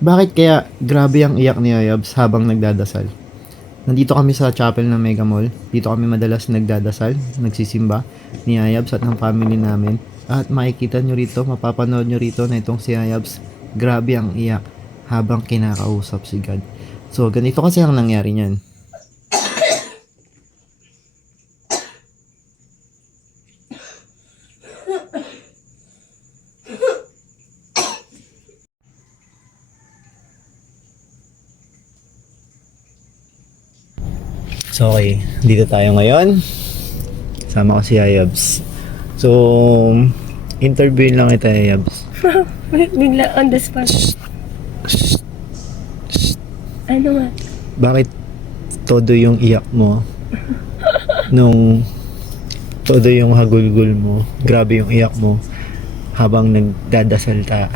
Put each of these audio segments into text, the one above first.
Bakit kaya grabe ang iyak ni Ayabs habang nagdadasal? Nandito kami sa chapel ng Mega Mall. Dito kami madalas nagdadasal, nagsisimba ni Ayabs at ng family namin. At makikita nyo rito, mapapanood nyo rito na itong si Ayabs, grabe ang iyak habang kinakausap si God. So, ganito kasi ang nangyari niyan. So, okay. Dito tayo ngayon. Sama ko si Ayabs. So, interviewin lang kita, Ayabs. Bigla on the spot. Ano nga? Bakit todo yung iyak mo nung todo yung hagulgul mo, grabe yung iyak mo habang nagdadasal ka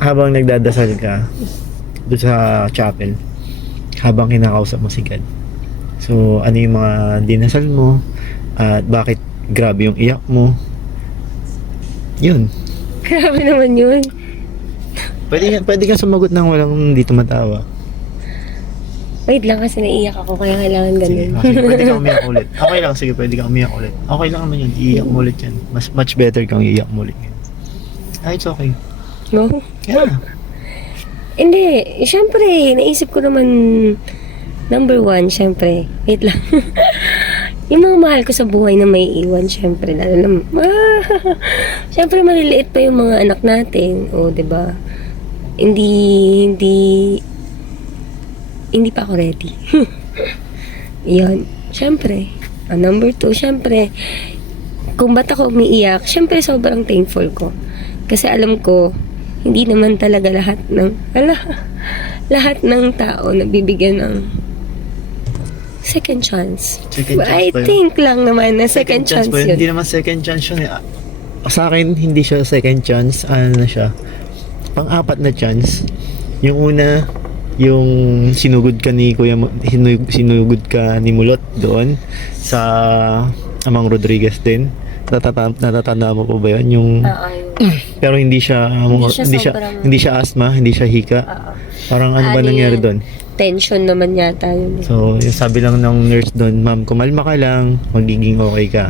habang nagdadasal ka doon sa chapel habang kinakausap mo si God. So ano yung mga dinasal mo at bakit grabe yung iyak mo? Yun. Grabe naman yun. Pwede kang sumagot ng walang hindi tumatawa. Wait lang kasi naiiyak ako kaya kailangan ganun. Sige, pwede kang umiyak ulit. Okay lang, sige, pwede kang umiyak ulit. Okay lang naman yun, iiyak mo ulit yan. Much better kang iiyak mo ulit yan. It's okay. No? Yeah. Hindi. Siyempre, naisip ko naman number one, siyempre. Wait lang. Yung mga mahal ko sa buhay na may iwan, siyempre. Lalo na, siyempre maliliit pa yung mga anak natin. O, diba? Hindi pa ako ready. Yun. Siyempre. Number two, siyempre, kung ba't ako umiiyak, siyempre sobrang thankful ko. Kasi alam ko, hindi naman talaga lahat ng tao nabibigyan ng second chance. Second chance I ba yun? think lang naman na second chance ba yun. Hindi naman second chance yun eh. Sa akin, hindi siya second chance. Ano na siya? Pang-apat na chance. Yung una, yung sinugod ka ni sinugod ka ni Mulot doon sa Amang Rodriguez din. Natatanda mo po ba yun? Yung pero hindi siya sobrang- hindi siya asthma, hindi siya hika. Parang ano ba nangyari doon? Tension naman yata yun. So, yung sabi lang ng nurse doon, ma'am, kumalma ka lang, magiging okay ka.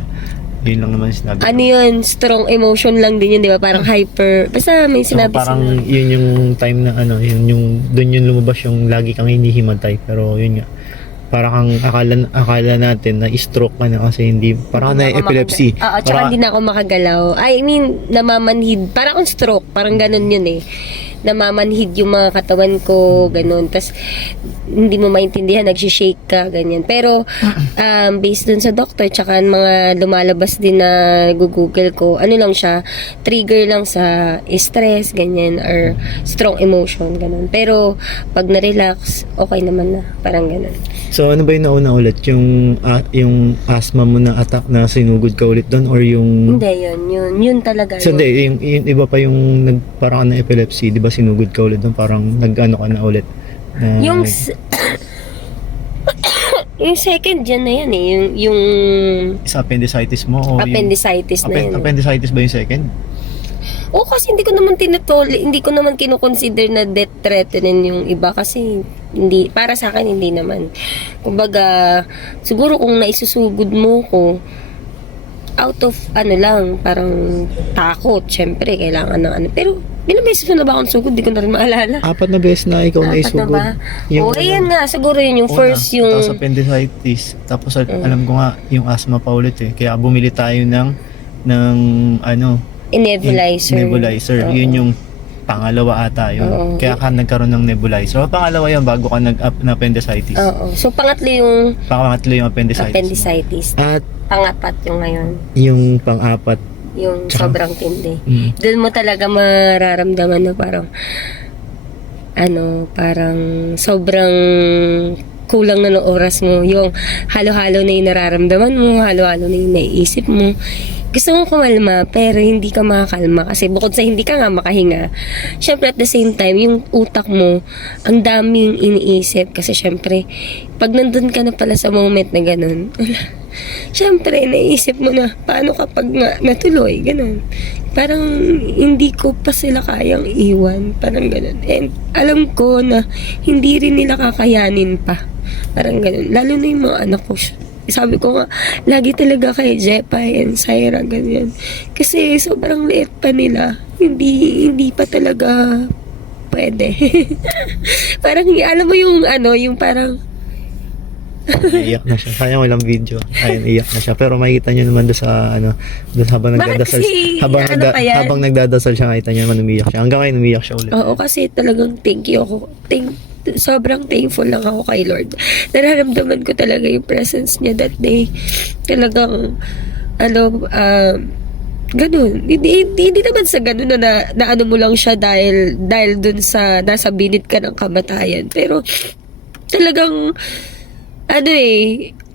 Yun lang naman sinabi. Ano yun? Strong emotion lang din yun, di ba? Parang hyper. Basta may So, sinabi parang sila. yun yung time na ano, yun yung doon yung lumabas yung lagi kang hinihimantay, pero yun nga. Parang akala natin na stroke ka na kasi hindi, parang na epilepsy. Oo, tsaka hindi na ako makagalaw. I mean, namamanhid. Parang akong stroke. Parang ganun yun eh. Namamanhid yung mga katawan ko, ganun. Tapos, hindi mo maintindihan, nagsishake ka, ganyan. Pero, based dun sa doctor, tsaka mga lumalabas din na google ko, ano lang siya, trigger lang sa stress, ganyan, or strong emotion, ganun. Pero, pag na-relax, okay naman na. Parang ganun. So ano ba yung nauna ulit? Yung asthma mo na attack na sinugod ka ulit doon or yung Hindi, yun talaga. So hindi, yung iba pa yung parang na epilepsy, di ba sinugod ka ulit doon, parang nag-ano ka na ulit? Yung yung second dyan na yan eh, yung sa appendicitis mo o appendicitis na yan. Appendicitis ba yung second? Oo, kasi hindi ko naman kino-consider na death threatening yung iba kasi hindi, para sa akin hindi naman. Kumbaga, siguro kung naisusugod mo ko out of lang, parang takot, syempre kailangan ng ano. Pero ilang beses na ba akong sugod? Di ko na rin maalala. 4 na beses na ikaw na Apat isugod. na ba? Oo, ayan nga, siguro yun yung first yung Tapos appendicitis. Tapos alam ko nga yung asthma pa ulit eh. Kaya bumili tayo ng nebulizer. Oo. Yun yung pangalawa ata yun. Oo. Kaya ka nagkaroon ng nebulizer. O pangalawa yun bago ka nag-appendicitis. Oo. So, pangatlo yung Pangatlo yung appendicitis. appendicitis. At Pangapat yung ngayon. yung pang-apat. Yung Tsaka- sobrang tindi. Mm. Doon mo talaga mararamdaman na parang sobrang kulang na ng oras mo. Yung halo-halo na yung nararamdaman mo, halo-halo na yung naiisip mo. Gusto mong kumalma, pero hindi ka makakalma. Kasi bukod sa hindi ka nga makahinga, syempre at the same time, yung utak mo, ang daming iniisip. Kasi syempre, pag nandun ka na pala sa moment na ganun, syempre, naisip mo na, paano kapag nga natuloy, ganun. Parang hindi ko pa sila kayang iwan, parang ganun. And alam ko na hindi rin nila kakayanin pa, parang ganun. Lalo na yung mga anak ko, sabi ko nga, lagi talaga kay Jepay and Syra, ganyan. Kasi sobrang liit pa nila, hindi pa talaga pwede. Parang, alam mo yung yung parang, Iyak na siya. Sayang walang video. Ayun, iyak na siya. Pero makikita nyo naman doon sa doon habang Bakit nagdadasal. kasi, pa yan? Habang nagdadasal siya, makita nyo naman umiyak siya. Hanggang ngayon umiyak siya ulit. Oo, kasi talagang thank you ako. Sobrang thankful lang ako kay Lord. Nararamdaman ko talaga yung presence niya that day. Talagang, ganun. Hindi naman sa ganun na ano mo lang siya dahil dun sa nasa binit ka ng kamatayan. Pero, talagang,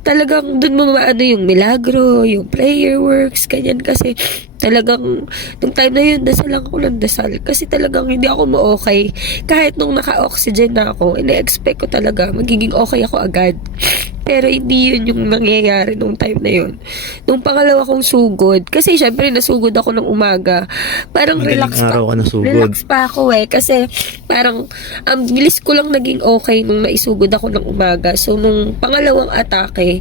talagang dun mo maano yung milagro, yung prayer works, ganyan. Kasi talagang nung time na yun, dasal lang ako ng dasal. Kasi talagang hindi ako ma-okay. Kahit nung naka-oxygen na ako, ina-expect ko talaga magiging okay ako agad. Pero hindi yun yung nangyayari nung time na yun. Nung pangalawa kong sugod, kasi syempre nasugod ako ng umaga, parang Madaling araw ka nasugod. relax pa ako kasi parang ang bilis ko lang naging okay nung naisugod ako ng umaga. So nung pangalawang atake,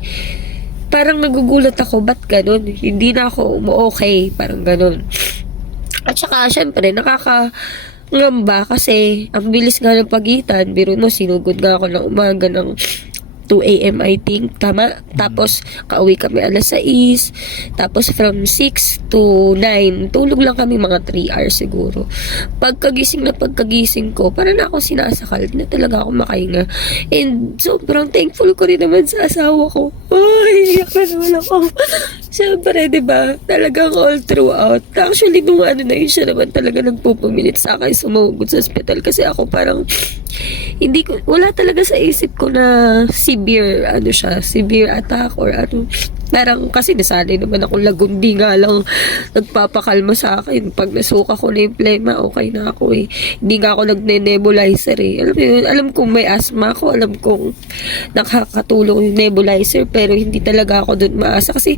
parang nagugulat ako, ba't ganun? Hindi na ako umu-okay, parang ganun. At saka syempre nakakangamba kasi ang bilis nga ng pagitan. Biro mo, sinugod nga ako ng umaga ng 2 a.m. I think, tama? Tapos, kauwi kami alas 6. Tapos, from 6 to 9, tulog lang kami mga 3 hours siguro. Pagkagising ko, parang na ako sinasakal na talaga ako makahinga. And, sobrang thankful ko rin naman sa asawa ko. Ay, iyak na naman ako. Siyempre, diba? Talagang all throughout. Actually, nung na yun, siya naman talaga nagpupumilit sa akin sumugod sa hospital. Kasi ako parang, wala talaga sa isip ko na severe attack or ano. Parang kasi nasanay naman akong lagundi nga lang nagpapakalma sa akin. Pag nasuka ko na yung plema, okay na ako eh. Hindi nga ako nagne-nebulizer eh. Alam mo yun, alam kong may asthma ako, alam kong nakakatulong yung nebulizer, pero hindi talaga ako doon maasa. Kasi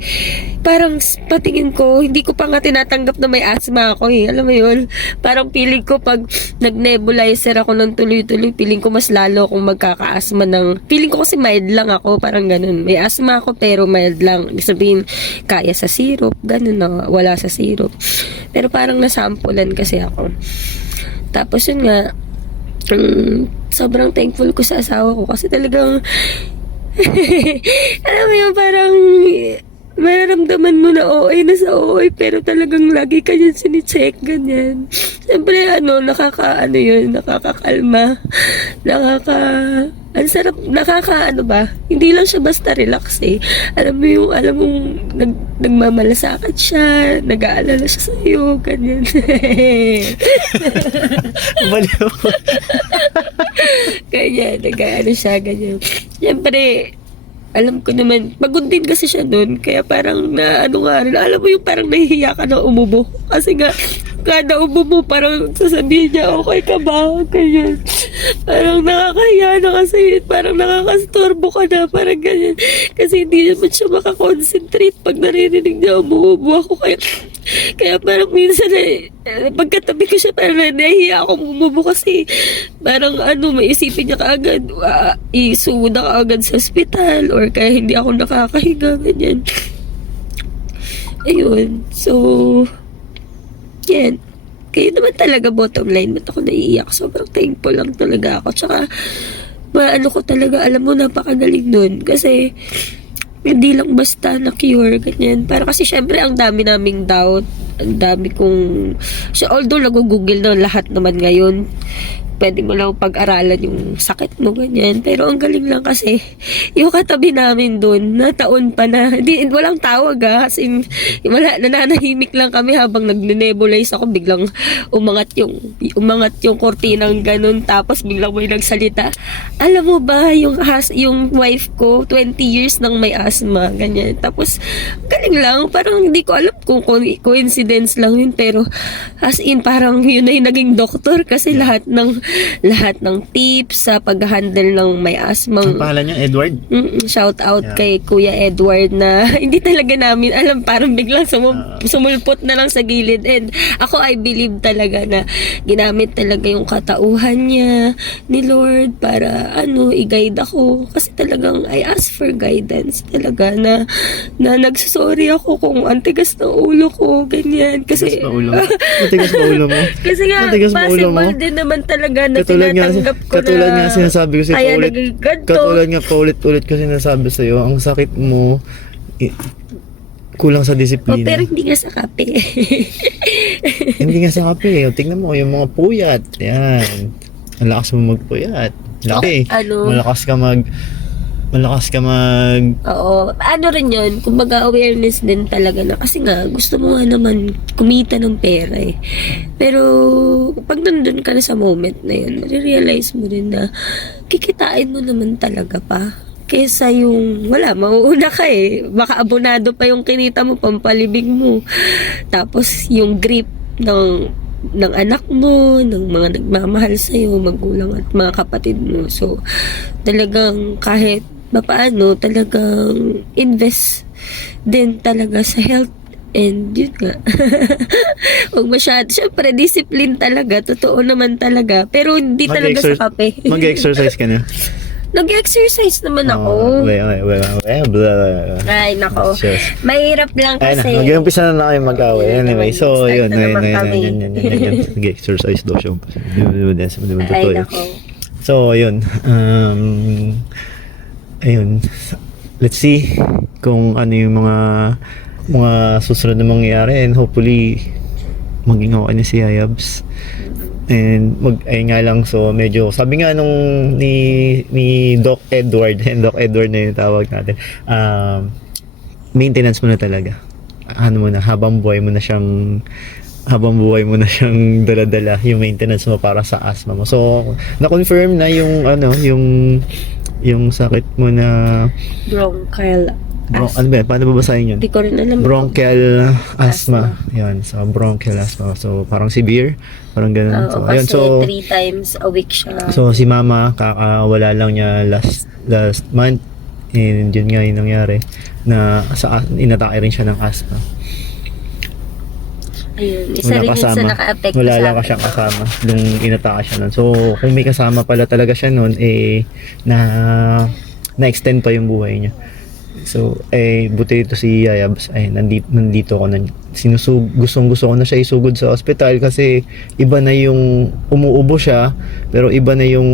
parang patingin ko, hindi ko pa nga tinatanggap na may asthma ako eh. Alam mo yun, parang feeling ko pag nag-nebulizer ako ng tuloy-tuloy, feeling ko mas lalo akong magkaka-asthma feeling ko kasi mild lang ako, parang ganun. May asthma ako pero mild lang. Ibig sabihin, kaya sa syrup, ganun na, wala sa syrup. Pero parang nasampulan kasi ako. Tapos yun nga, sobrang thankful ko sa asawa ko kasi talagang, alam mo yun, parang, mararamdaman mo na OA na sa OA pero talagang lagi ka yun sinicheck, ganyan. Siyempre, nakakakalma. Ang sarap, hindi lang siya basta relax eh. Alam mong nagmamalasakit siya, nag-aalala siya sa'yo, ganyan. Baliw. Ganyan, siya, ganyan. Siyempre, alam ko naman, pagod din kasi siya nun, kaya parang alam mo yung parang nahihiya ka na umubo. Kasi nga, kada umubo, parang sasabihin niya, okay ka ba? Ganyan. Parang nakakahiya na kasi, parang nakakastorbo ka na, parang ganyan. Kasi hindi naman siya makakonsentrate pag naririnig niya umubo ako. Kaya parang minsan pagkatabi ko siya, parang nahihiya akong umubo kasi parang maisipin niya kaagad, isuod na kaagad sa ospital or kaya hindi ako nakakahiga, ganyan. Ayun, so yan. Kaya naman talaga bottom line, ba't ako naiiyak? Sobrang thankful lang talaga ako. Tsaka, ko talaga, alam mo, napakagaling nun. Kasi, hindi lang basta na-cure, ganyan. Para kasi syempre, ang dami naming doubt. Ang dami kong, although nag-google na lahat naman ngayon, pwede mo lang pag-aralan yung sakit mo, ganyan. Pero ang galing lang kasi, yung katabi namin doon, na taon pa na, walang tawag kasi nananahimik lang kami habang nagne-nebulize ako, biglang umangat yung kortinang ganun, tapos biglang may nagsalita. Alam mo ba, yung wife ko, 20 years nang may asthma, ganyan. Tapos, galing lang, parang hindi ko alam kung coincidence lang yun, pero as in, parang yun na yung naging doktor kasi lahat ng lahat ng tips sa pag-handle ng may Ang asthma. pangalan niya, Edward? Shout out Yeah. kay Kuya Edward na hindi talaga namin alam, parang biglang sumulpot na lang sa gilid. And ako, I believe talaga na ginamit talaga yung katauhan niya ni Lord para i-guide ako. Kasi talagang I ask for guidance talaga na nagsasorry ako kung antigas ng ulo ko, ganyan. Kasi Matigas pa ulo mo. Matigas pa ulo mo. kasi nga, Matigas pa ulo mo. possible din naman talaga na Katulad nga, tinatanggap ko katulad na nga sinasabi ko sa'yo kaya paulit. naging ganito. Katulad nga paulit-ulit ko sinasabi sa'yo, ang sakit mo, kulang sa disiplina. Pero hindi nga sa kape. Hindi nga sa kape. Tingnan mo, yung mga puyat. Yan. Ang lakas mo magpuyat. Laki. Malakas ka mag... Oo. Ano rin yun, kumbaga awareness din talaga na kasi nga, gusto mo nga naman kumita ng pera eh. Pero, pag nandun ka na sa moment na yun, realize mo rin na kikitain mo naman talaga pa. Kesa yung, wala, mauuna ka eh. Baka abonado pa yung kinita mo, pampalibig mo. Tapos, yung grip ng anak mo, ng mga nagmamahal sa'yo, magulang at mga kapatid mo. So, talagang kahit paano, talagang invest din talaga sa health. And yun nga. Huwag masyado. Siyempre, discipline talaga. Totoo naman talaga. Pero hindi talaga sa kape. Mag-exercise ka na. Nag-exercise naman ako. Ay, nako. Mahirap lang Ayun na, kasi. mag-umpisa na kayo mag-away. Anyway, so, Start yun. na naman kami. Nag-exercise daw siya. Ay, nako. So, yun. Ayun. Let's see kung ano yung mga susunod na mangyayari, and hopefully maging okay na si Yayabs. And ayun nga lang, so medyo sabi nga nung ni Doc Edward, and Doc Edward na yung tawag natin, maintenance mo na talaga. Ano mo na, habang buhay mo na siyang dala-dala yung maintenance mo para sa asthma mo. So na-confirm na yung yung sakit mo na Bronchial. ano ba? Paano babasahin yun? Hindi ko rin alam. Bronchial asthma. Yan. So, bronchial asthma. So, parang severe. Parang ganun. Oo, So, ayun. kasi So, 3 times a week siya. so, si mama, kakawala lang niya last month. And yun nga yung nangyari. Na inatake rin siya ng asthma. Ayun, isa rin yun sa naka-affect Wala sa lang akin. siyang kasama nung inatake siya nun. So, kung may kasama pala talaga siya nun, na-extend pa yung buhay niya. So, buti ito si Yayabs, nandito ko na. Gustong-gusto ko na siya isugod sa ospital kasi iba na yung umuubo siya, pero iba na yung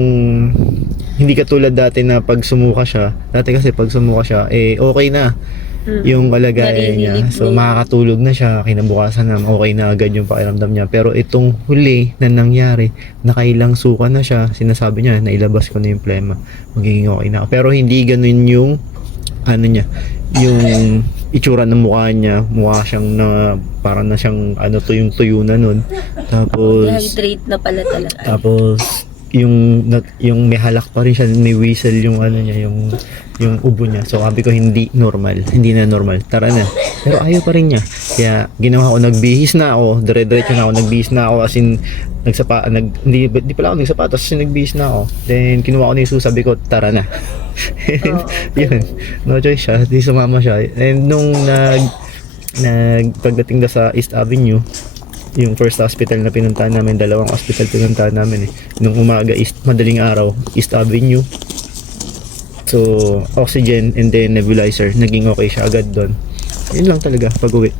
hindi katulad dati na pag sumuka siya. Dati kasi pag sumuka siya, okay na yung kalagayan niya. So, makakatulog na siya, kinabukasan na okay na agad yung pakiramdam niya. Pero itong huli na nangyari, nakailang suka na siya, sinasabi niya, nailabas ko na yung plema, magiging okay na ako. Pero hindi ganun yung yung itsura ng mukha niya. Mukha siyang parang na siyang tuyong-tuyo na nun. Tapos Dehydrate na pala talaga. tapos yung may halak pa rin siya, may whistle yung yung ubo niya. So sabi ko hindi na normal, tara na. Pero ayaw pa rin niya, kaya ginawa ko, nagbihis na ako, dire-diretso na ako, nagbihis na ako, as in hindi pala ako nagsapatos, kasi nagbihis na ako. Then kinuha ko na yung sabi ko, tara na. Yun, no choice siya, di sumama siya. And nung pagdating na sa East Avenue, yung first hospital na pinuntahan namin, 2 hospital pinuntahan namin nung umaga, madaling araw, East Avenue. So, oxygen and then nebulizer, naging okay siya agad doon. Yun lang talaga pag-uwi.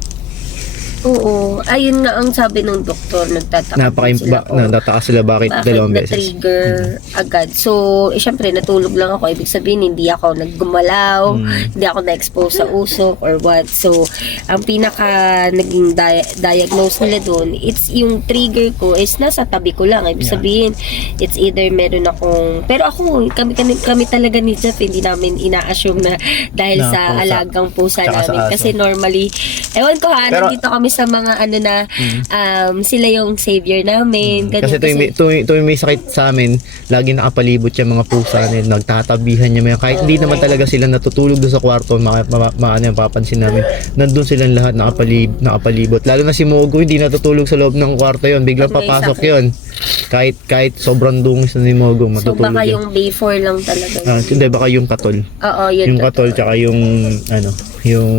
Oo. Ayun nga ang sabi ng doktor, nagtataka sila Natataka sila bakit dalawang beses. na-trigger agad. So, syempre, natulog lang ako. Ibig sabihin, hindi ako naggumalaw, hindi ako na-expose sa usok or what. So, ang pinaka naging diagnose nila doon, it's yung trigger ko is nasa tabi ko lang. Ibig sabihin, it's either meron akong, pero ako, kami talaga ni Jeff, hindi namin ina-assume na dahil Na sa pusa. alagang pusa Tsaka sa namin. aso. Kasi normally, ewan ko ha, Pero- nandito kami sa mga sila yung savior namin. Ganyan, Kasi tuwing may sakit sa amin, lagi nakapalibot yung mga pusa nila, nagtatabihan niya. Kahit hindi naman talaga sila natutulog doon sa kwarto, yung papansin namin, nandun silang lahat nakapalibot. Lalo na si Mogo, hindi natutulog sa loob ng kwarto yon, biglang Pag may papasok sakit. yon. Kahit sobrang dungis na ni Mogo, So matutulog baka yan. yung B4 lang talaga. Hindi, baka yung katol. Oo, yun. Yung katol, tsaka yung, yung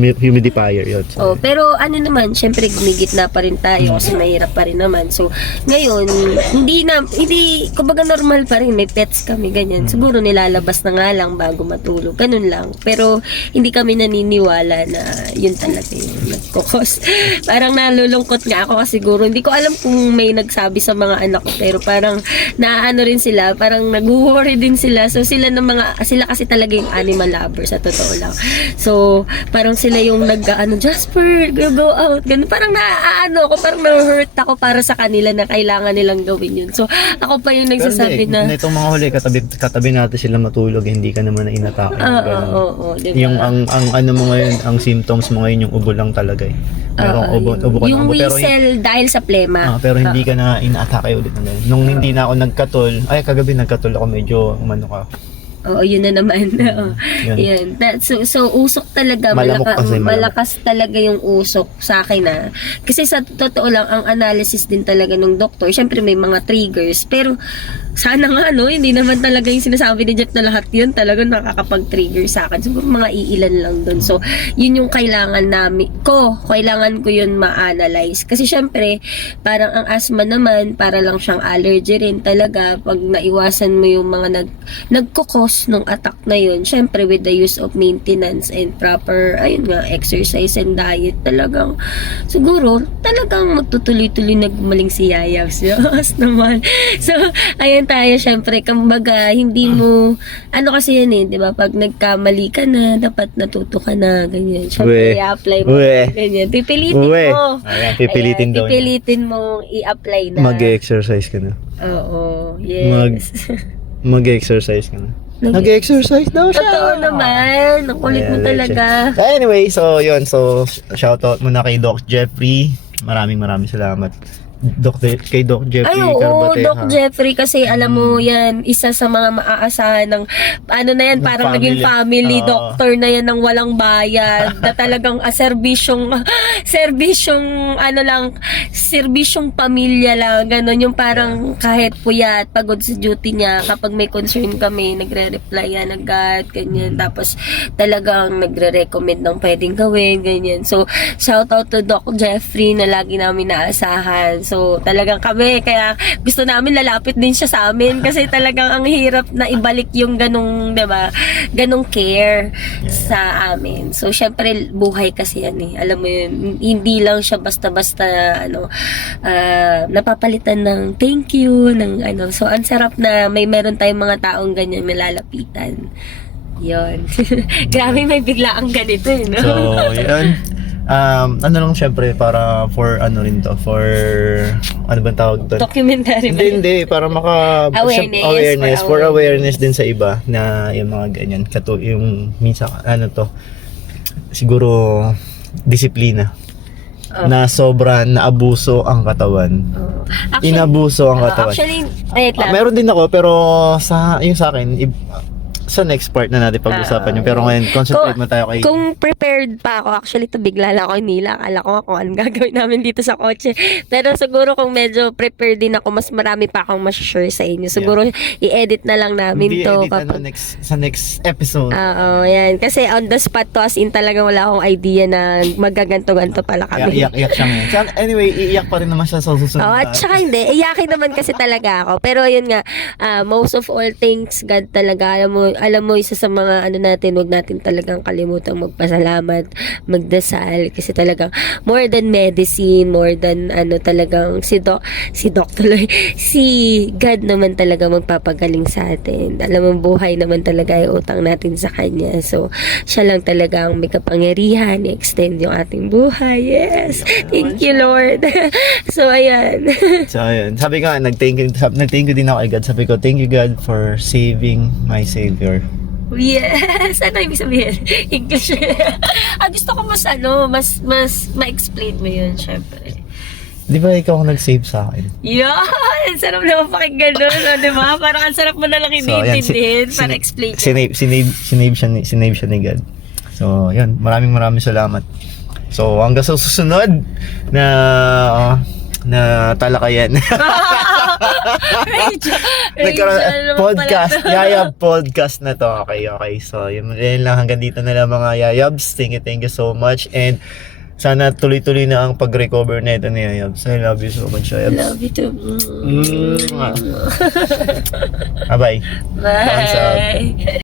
humidifier, yun. So, Oh, pero ano naman, syempre gumigitna pa rin tayo kasi mahirap pa rin naman. So, ngayon, hindi, kumbaga normal pa rin, may pets kami, ganyan. Siguro nilalabas na nga lang bago matulog, ganun lang. Pero, hindi kami naniniwala na yun talaga yung nagkukos. Parang nalulungkot nga ako kasi siguro, hindi ko alam kung may nagsabi sa mga anak ko, pero parang naano rin sila, parang nag-worry din sila. So, sila kasi talaga yung animal lover sa totoo lang. So, parang sila yung Jasper, go out, ganun. Parang ako, parang na-hurt ako para sa kanila na kailangan nilang gawin yun. So, ako pa yung nagsasabi na, itong mga huli, katabi natin sila matulog, hindi ka naman na inatake. oo, diba? Yung ang ano mo ngayon, ang symptoms mo ngayon yung ubo lang talaga eh. Merong ubo ka ng yung ubo, pero whistle dahil sa plema. pero hindi ka na inaatake ulit ng ganun. Nung hindi na ako nagkatol, kagabi nagkatol ako, medyo umano ka. Oo, yun na naman. Oo. Yun. Yan. So, usok talaga. Malamok kasi, malakas talaga yung usok sa akin na. Kasi sa totoo lang, ang analysis din talaga ng doktor, syempre may mga triggers. Pero, sana nga, hindi naman talaga yung sinasabi ni Jeff na lahat yun talaga nakakapag-trigger sa akin. Siguro mga iilan lang dun. So, yun yung kailangan ko yun ma-analyze. Kasi syempre, parang ang asthma naman, para lang siyang allergy rin talaga. Pag naiwasan mo yung mga nagkukos ng attack na yun, syempre with the use of maintenance and proper, exercise and diet, talagang, siguro, talagang magtutuloy-tuloy na gumaling si Yayaw. Yes naman. So, ayan tayo, syempre, kumbaga, hindi mo, kasi yan di ba, pag nagkamali ka na, dapat natuto ka na, ganyan. Syempre, i-apply mo, ganyan. Pipilitin mo. Ayan, pipilitin daw niya. Pipilitin mo i-apply na. Mag-exercise ka na. Oo, yes. Mag-exercise ka na. Nag-exercise daw siya. Totoo naman. Ang kulit mo talaga. Anyway, so yun. So, shoutout muna kay Doc Jeffrey. Maraming salamat. Kay Doc Jeffrey Ay, oo, Carbateja. Doc Jeffrey, kasi alam mo yan, isa sa mga maaasahan ng, parang naging family doctor na yan ng walang bayad, na talagang serbisyong pamilya lang, ganun, yung parang kahit puyat, pagod sa duty niya, kapag may concern kami, nagre-reply yan agad, ganyan, tapos talagang nagre-recommend ng pwedeng gawin, ganyan. So, shout out to Doc Jeffrey na lagi namin naasahan. So, talagang kami, kaya gusto namin lalapit din siya sa amin kasi talagang ang hirap na ibalik yung ganong, diba, ganong care sa amin. So, syempre, buhay kasi yan eh. Alam mo yun, hindi lang siya basta-basta, napapalitan ng thank you, ng So, ang sarap na meron tayong mga taong ganyan nalalapitan. Yun. Grabe, may bigla ang ganito eh, no? So, yun. Lang syempre para for for bang tawag doon? Documentary. Hindi para Awareness, for awareness din sa iba na yung mga ganyan yung minsan siguro disiplina na sobra naabuso ang katawan. Inabuso ang katawan. Actually, wait lang. Meron din ako pero sa akin sa next part na natin pag-usapan yun. Pero ngayon, concentrate mo tayo kay... Kung prepared pa ako, actually to bigla lang ako hinila. Akala ko nga kung anong gagawin namin dito sa kotse. Pero siguro kung medyo prepared din ako, mas marami pa akong mas-share sa inyo. Siguro i-edit na lang namin to. Sa next episode. Oo, yan. Kasi on the spot to, as in talaga wala akong idea na magaganto-ganto pala kami. Iyak siya ngayon. Anyway, iiyak pa rin naman siya sa susunod. At saka hindi, iyakin naman kasi talaga ako. Pero yun nga, most of all things, God talaga, alam mo, isa sa mga natin, wag natin talagang kalimutang magpasalamat, magdasal, kasi talagang more than medicine, more than talagang si God naman talaga magpapagaling sa atin. Alam mo, buhay naman talaga ay utang natin sa Kanya. So, siya lang talaga ang may kapangyarihan, i-extend yung ating buhay. Yes! Thank you, Lord! So, ayan. Sabi ko, nag-thank you din ako kay God. Sabi ko, thank you God for saving my Savior. Yes! Ano ibig sabihin? English. Gusto ko mas ma-explain mo yun, syempre. Di ba ikaw ang nag-save sa akin? Yan! Sarap naman pakinggan nun, di ba? Parang ang sarap mo na lang iniintindihin para explain. Sinave siya ni God. So, yun. Maraming salamat. So, hanggang sa susunod na na talakayan. Podcast. Yayab podcast na to. Okay. So, yun lang. Hanggang dito na lang mga Yayabs. Thank you so much. And sana tuloy-tuloy na ang pag-recover na ito ni Yayabs. I love you so much, Yayabs. Love you too. Bye-bye. Bye.